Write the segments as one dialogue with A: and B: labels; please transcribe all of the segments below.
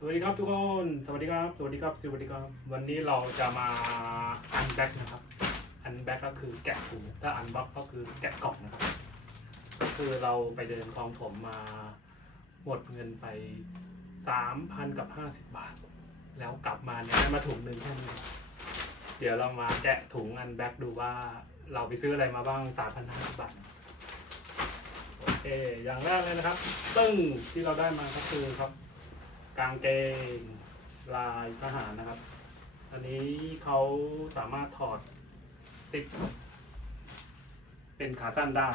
A: สวัสดีครับทุกคน สวัสดีครับ สวัสดีครับ สวัสดีครับ วันนี้เราจะมาอันแบ็กนะครับ อันแบ็กก็คือแกะถุงถ้าอันบ็อกก็คือแกะกล่องนะครับ ก็คือเราไปเดินคลองถมมาหมดเงินไปสามพันกับห้าสิบบาท แล้วกลับมาเนี่ยได้มาถุงหนึ่งแค่นี้ เดี๋ยวเรามาแกะถุงอันแบ็กดูว่าเราไปซื้ออะไรมาบ้างสามพันห้าสิบบาทโอเค อย่างแรกเลยนะครับซึ่งที่เราได้มาก็คือครับ กางเกงลายทหารนะครับ อันนี้เขาสามารถถอดติด เป็นขาสั้นได้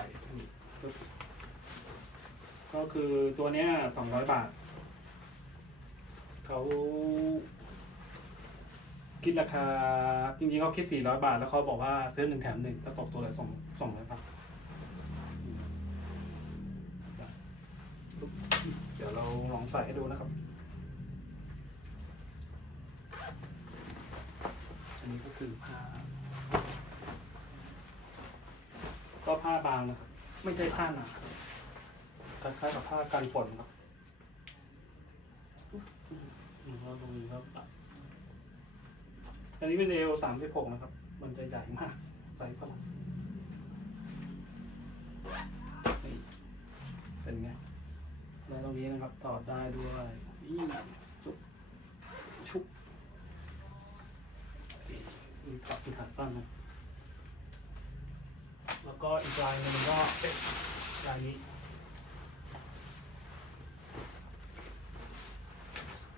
A: ก็คือตัวเนี้ยสองร้อยบาท เขาคิดราคา จริงๆเขาคิดสี่ร้อยบาท แล้วเขาบอกว่าซื้อหนึ่งแถมหนึ่งก็ตกตัวละสองสองร้อยบาทเดี๋ยวเราลองใส่ให้ดูนะครับ อันนี้ก็ คือผ้า ก็ผ้าบางนะครับ ไม่ใช่ผ้าหนาคล้ายๆกับผ้ากันฝนครับอืมแล้วตรงนี้ครับอันนี้เป็นเอลสามสิบหกนะครับ มันจะใหญ่มากไซส์ฝรั่งเป็นไงแล้วตรงนี้นะครับ ถอดได้ด้วยนี่จุบชุบโอเค มีถอดเป็นขาสั้นนะ แล้วก็อีกลายหนึงก็เป็นลายนี้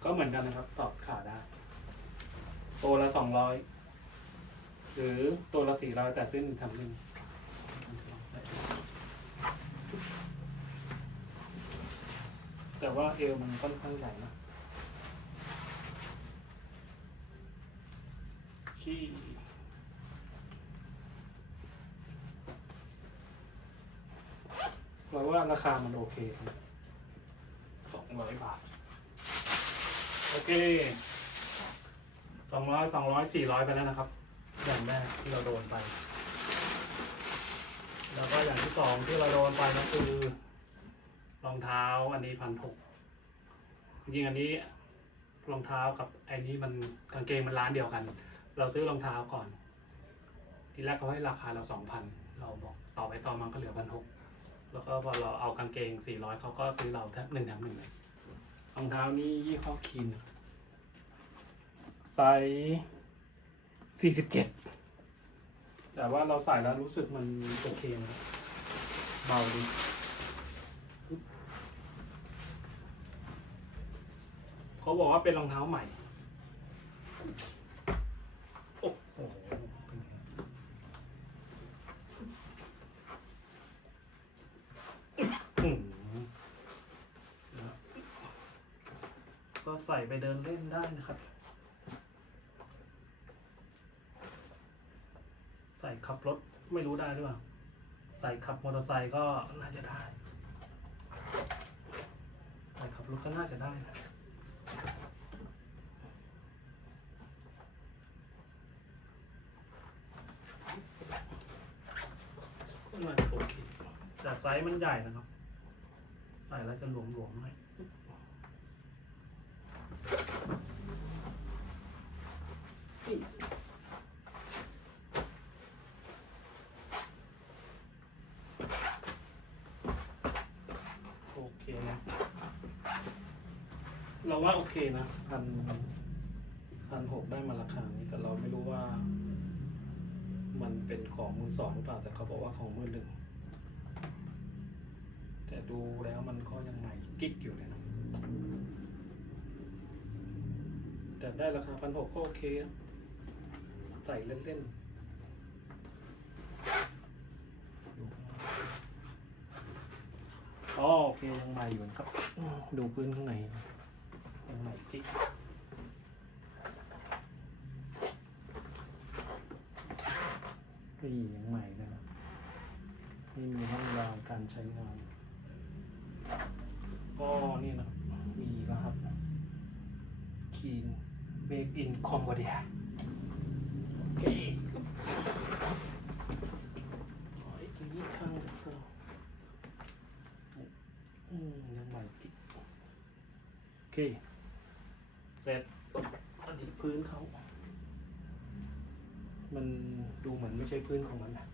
A: ก็เหมือนกันนะครับตอบขาได้ ตัวละสองร้อย หรือตัวละสี่ร้อยแต่ซื้อหนึ่งทำหนึ่งแต่ว่าเอวมันค่อนข้างใหญ่นะขี้ เราว่าราคามันโอเคสองร้อยบาท โอเคสองร้อยสองร้อยสี่ร้อยไปแล้วนะครับ อย่างแรกที่เราโดนไป แล้วก็อย่างที่สองที่เราโดนไปก็คือ รองเท้าอันนี้พันหกจริงอันนี้รองเท้ากับไอ้นี้มันกางเกงมันร้านเดียวกัน เราซื้อรองเท้าก่อน ทีแรกเขาให้ราคาเราสองพันเราบอกต่อไปต่อมาก็เหลือพันหก แล้วก็พอเราเอากางเกงสี่ร้อยเขาก็ซื้อเราแทบหนึ่งแถมหนึ่งเลยรองเท้านี่ยี่ห้อคีนไซส์สี่สิบเจ็ดแต่ว่าเราใส่แล้วรู้สึกมันโอเคนะเบาดีเขาบอกว่าเป็นรองเท้าใหม่ โอ้โหเป็นไงอื้อหือนะก็ ใส่ไปเดินเล่นได้นะครับ ใส่ขับรถไม่รู้ได้หรือเปล่า ใส่ขับมอเตอร์ไซค์ก็น่าจะได้ ใส่ขับรถก็น่าจะได้นะน่โอเคแต่ไซส์มันใหญ่นะครับ ใส่แล้วจะหลวมๆหน่อยโอเคนะ เราว่าโอเคนะพันพันหกได้มาราคานี้แต่เราไม่รู้ว่า มันเป็นของมือสองหรือเปล่าแต่เขาบอกว่าของมือหนึ่งแต่ดูแล้วมันก็ยังใหม่กิ๊กอยู่เลยนะแต่ได้ราคาพันหกก็โอเคนะใส่เล่นๆดูอ๋อโอเคยังใหม่อยู่นะครับ ดูพื้นข้างใน ยังใหม่กิ๊กนี่ยังใหม่นะครับนี่มีห้องรางการใช้งาน ก็นี่นะมีรหัสคีนเบกอินคอมโบเดียโอเคอ๋ออ้ตัวนี้ช่างเถอะอืมยังใหม่กิ๊กโอเค เสร็จอันนี้พื้นเขา มันดูเหมือนไม่ใช่พื้นของมันนะ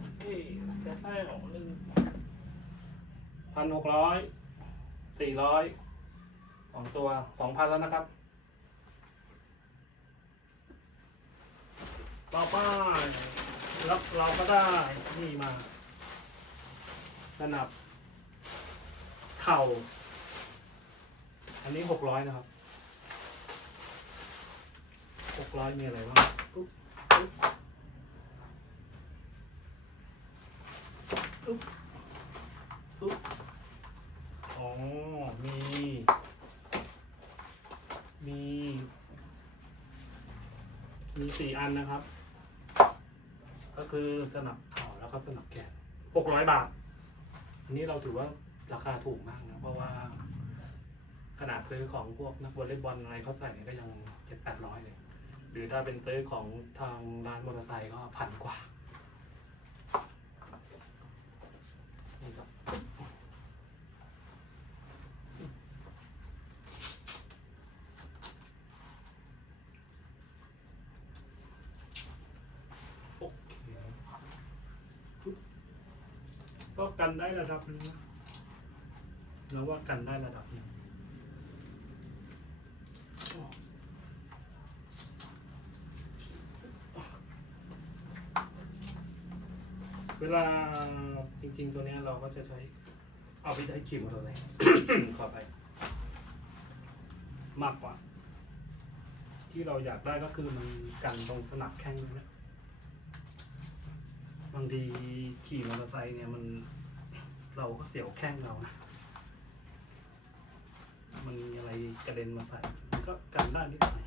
A: โอเคเสร็จแล้วหนึ่งพันหกร้อยสี่ร้อยสองตัวสองพันแล้วนะครับ ต่อไปแล้วเราก็ได้นี่มาสนับ เข่า อันนี้หกร้อยนะครับหกร้อยมีอะไรบ้างปุ๊บปุ๊บปุ๊บปุ๊บอ๋อ มี มี มีสี่อันนะครับ ก็คือสนับเข่าแล้วก็สนับแขนหกร้อยบาท อันนี้เราถือว่า ราคาถูกมากนะ เพราะว่า ขนาดซื้อของพวกนักวอลเลย์บอลอะไรเขาใส่เนี่ยก็ยังเจ็ดแปดร้อยเลย หรือถ้าเป็นซื้อของทางร้านมอเตอร์ไซค์ก็พันกว่านี่ครับก็กันได้ระดับหนึงนะ เราว่ากันได้ระดับหนึงเวลาจริงๆตัวเนี้ยเราก็จะใช้ เอาไปใช้ขีมอะไรขอไป มากกว่า ที่เราอยากได้ก็คือมันกันตรงสนับแข้งด้วยนะบางทีขี่มอเตอร์ไซค์เนี่ยมันเราก็เสียวแข้งเรานะ มันมีอะไรกระเด็นมาใส่มันก็กันได้นิดหน่อย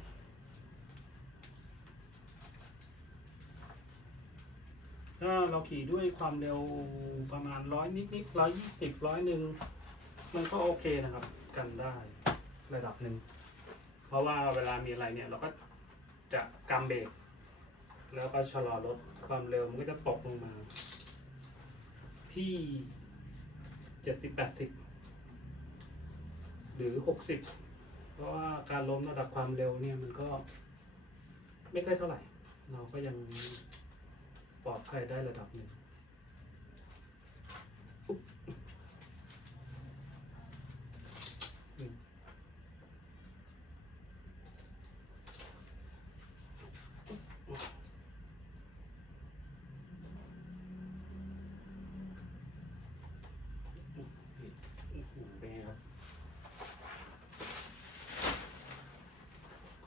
A: ถ้าเราขี่ด้วยความเร็วประมาณร้อยนิดนิดร้อยยี่สิบร้อยหนึ่งมันก็โอเคนะครับ กันได้ระดับหนึ่ง เพราะว่าเวลามีอะไรเนี่ยเราก็จะกำเบรกแล้วก็ชะลอรถความเร็วมันก็จะตกลงมา ที่เจ็ดสิบแปดสิบ หรือหกสิบเพราะว่าการล้มระดับความเร็วเนี่ยมันก็ไม่ค่อยเท่าไหร่ เราก็ยังปลอดภัยได้ระดับหนึ่งอุ๊บอืมอืมเป็นไงครับ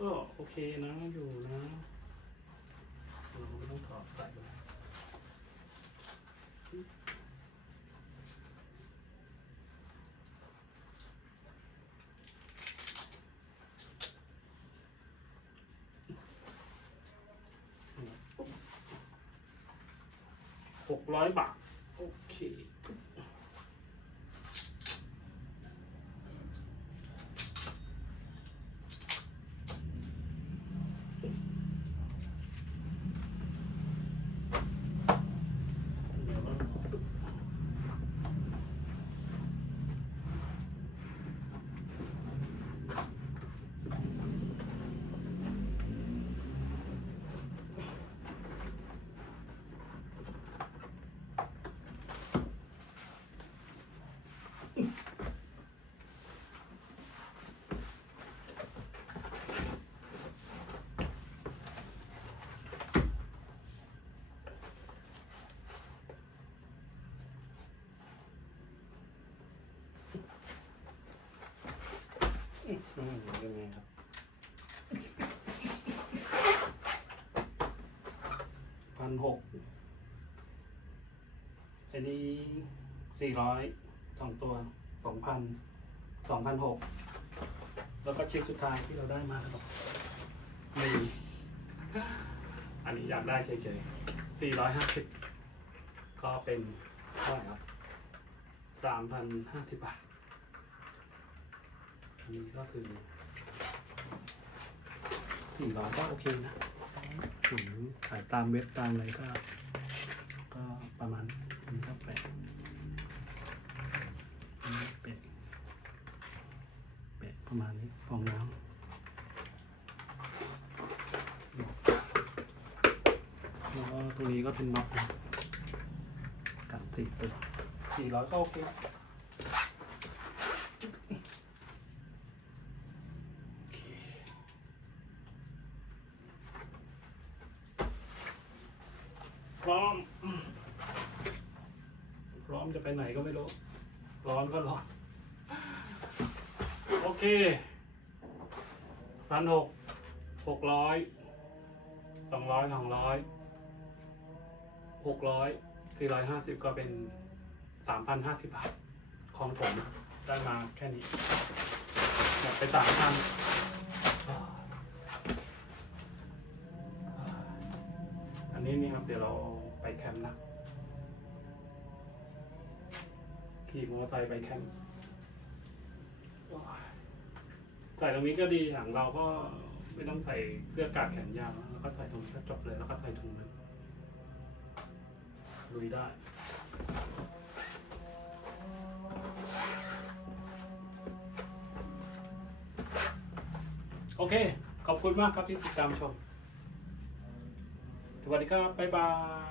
A: ก็โอเคนะอยู่นะเราไม่ต้องถอดใส่เลยหกร้อยบาท โอเค เดี๋ยวก่อนอืมยังไงครับ พั นหกอันนี้สี่ร้อยสองตัวสองพันสองพันหกแล้วก็ชิ้นสุดท้ายที่เราได้มาครับนี่อันนี้อยากได้เฉยๆสี่ร้อยห้าสิบก็เป็นเท่าไหร่ครับสามพันห้าสิบบาท อันนี้ก็คือสี่ร้อยก็โอเคนะ หรืขายตามเว็บตามอะไรก็ ก็ประมาณนี้ก็แปลกแปะแปะประมาณนี้ฟองน้ำแล้วก็ตรงนี้ก็เป็นน็อตกัดติดไปสี่ร้อยก็โอเค ร้อมจะไปไหนก็ไม่รู้ ร้อนก็ร้อน โอเคพันหกหกร้อยสองร้อยสองร้อยหกร้อยสี่ร้อยห้าสิบก็เป็นสามพันห้าสิบบาทของผมได้มาแค่นี้หมดไปสามพันอันนี้นี่ครับเดี๋ยวเราไปแคมป์นะ ขี่มอเตอร์ไซค์ไปแคมป์ใส่ตรงนี้ก็ดีอย่างเราก็ไม่ต้องใส่เสื้อกาดแขนยาวแล้วก็ใส่ตรงนี้ก็จบเลยแล้วก็ใส่ถุงมือลุยได้โอเค ขอบคุณมากครับที่ติดตามชม สวัสดีครับ บ๊ายบาย